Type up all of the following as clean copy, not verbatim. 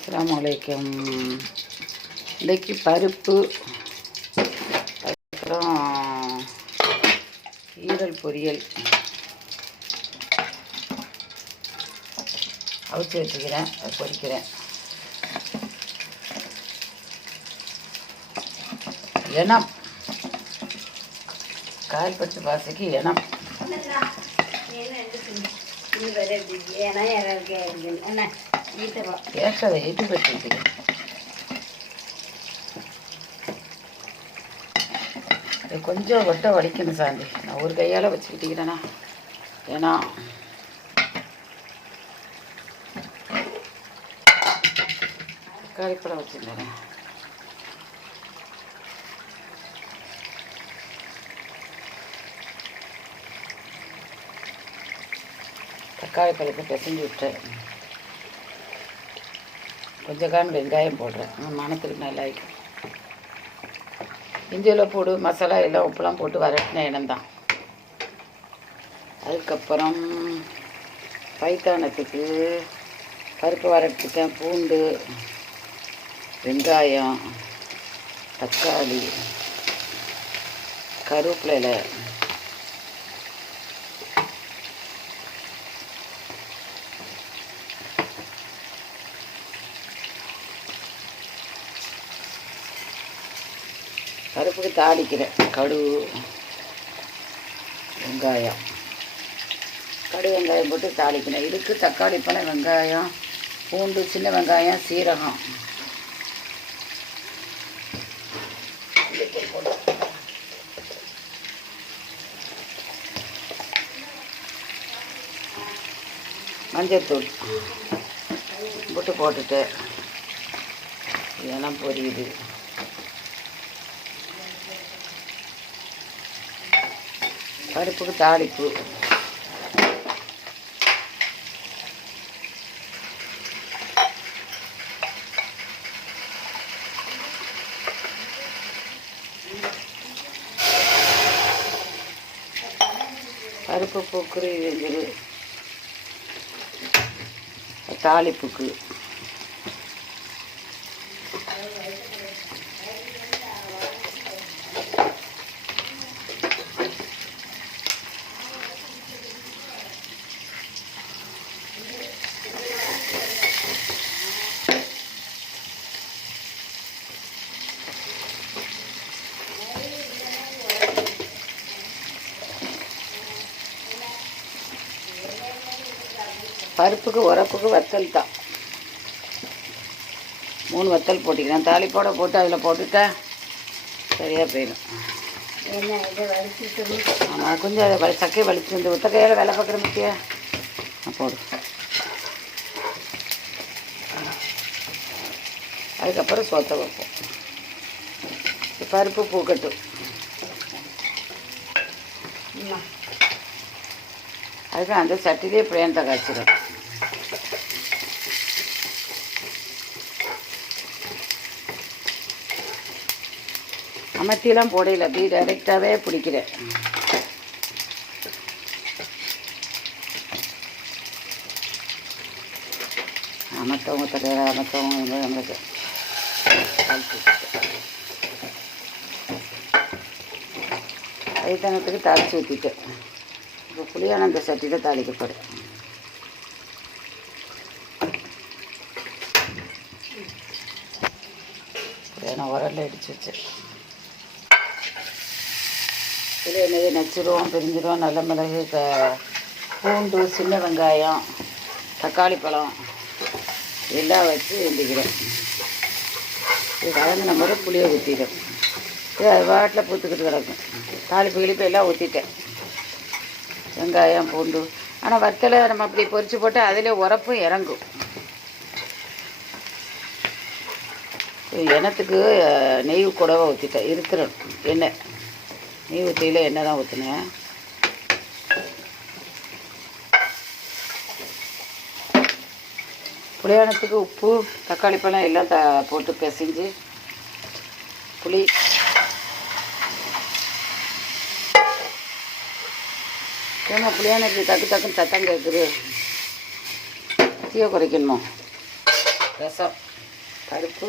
அஸ்ஸலாமு அலைக்கும். இன்றைக்கி பருப்பு, அப்புறம் ஈரல் பொரியல் அவிச்சு வச்சுக்கிறேன். அதை பொரிக்கிறேன். எனம் காய்பட்டு பாசைக்கு எனம் கேட்கதை எட்டு வச்சுக்கிறேன். கொஞ்சம் ஒட்ட வலிக்கணும் சாந்தி. நான் ஒரு கையால் வச்சுக்கிட்டீங்கன்னா ஏன்னா தக்காளிப்பழம் வச்சுருந்தேன். தக்காளி பழத்தை பிசைஞ்சு விட்டேன். கொஞ்சம் வெங்காயம் போடுறேன். மணத்துக்கு நல்லா இருக்கும். இஞ்சியில் போடு மசாலா எல்லாம் உப்புலாம் போட்டு வரட்டின இனம்தான். அதுக்கப்புறம் பைத்தானத்துக்கு பருப்பு வரட்டிட்டேன். பூண்டு, வெங்காயம், தக்காளி, கருவேப்பிலை, பருப்புக்கு தாளிக்கிறேன். கடுகு, வெங்காயம், போட்டு தாளிக்கிறேன். இதுக்கு தக்காளி பழம், வெங்காயம், பூண்டு, சின்ன வெங்காயம், சீரகம் மஞ்சத்தூள் போட்டுட்டு இதெல்லாம் பொரியுது. பருப்புக்கு தாளிப்பு, பருப்பு பூக்குறி வெஞ்சது. தாளிப்புக்கு பருப்புக்கு உரப்புக்கு வத்தல் தான். 3 வத்தல் போட்டிக்கிறேன். தாளிப்போட போட்டு அதில் போட்டுட்டா சரியாக போயிடும். ஆமாம், கொஞ்சம் அதை சக்கையை வலிச்சு இந்த ஒத்த கையால் வேலை பார்க்குற முக்கிய போடு. அதுக்கப்புறம் சோத்தை வைப்போம். பருப்பு பூக்கட்டும். அதுக்கு அந்த சட்டிலே பிளேன்ட்ட காய்ச்சிடும். அமர்த்தியெல்லாம் போடையில் அப்படி டைரெக்டாகவே பிடிக்கிறேன். மற்றவங்க நம்மளுக்கு வயிற்றனத்துக்கு தாளித்து ஊற்றிட்டு இப்போ புளியான அந்த சட்டியில் தாளிக்கப்படும். நான் உரலில் அடித்து வச்சேன். இதில் என்னது நச்சிருவோம், பிரிஞ்சிரும், நல்ல மிளகு, பூண்டு, சின்ன வெங்காயம், தக்காளி பழம் எல்லாம் வச்சு வெந்திக்கிறேன். இது கலந்து நம்ம புளியை ஊற்றிடும். இது அது வாட்டில் பூத்துக்கிட்டு கிடக்கும். தாளிப்பு கிளிப்பு எல்லாம் ஊற்றிட்டேன். வெங்காயம், பூண்டு. ஆனால் வத்தலை நம்ம அப்படி பொரித்து போட்டு அதில் உரப்பும் இறங்கும். எண்ணத்துக்கு நெய் கூடவே ஊற்றிட்டேன். இருக்கிறேன் எண்ணெய். நெய் ஊற்றியில் எண்ணெய் தான் ஊற்றினேன். புளியானத்துக்கு உப்பு, தக்காளி பழம் எல்லாம் போட்டு பிசைஞ்சு புளி ஏமா புளியானத்துக்கு டக்குன்னு சத்தம் கேட்குது. தீயை குறைக்கணுமா? ரசம் பருப்பு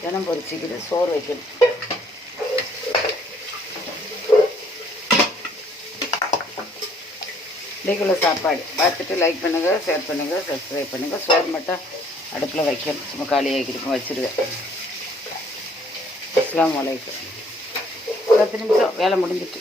தினம் பொரிச்சிக்கிட்டு சோறு வைக்கணும். இன்றைக்குள்ள சாப்பாடு பார்த்துட்டு லைக் பண்ணுங்கள், ஷேர் பண்ணுங்கள், சப்ஸ்கிரைப் பண்ணுங்கள். சோறு மட்டும் அடுப்பில் வைக்கணும், சும்மா காலியாகிருக்கும் வச்சுருவேன். அஸ்ஸலாமு அலைக்கும். 10 நிமிஷம் வேலை முடிஞ்சிட்டு.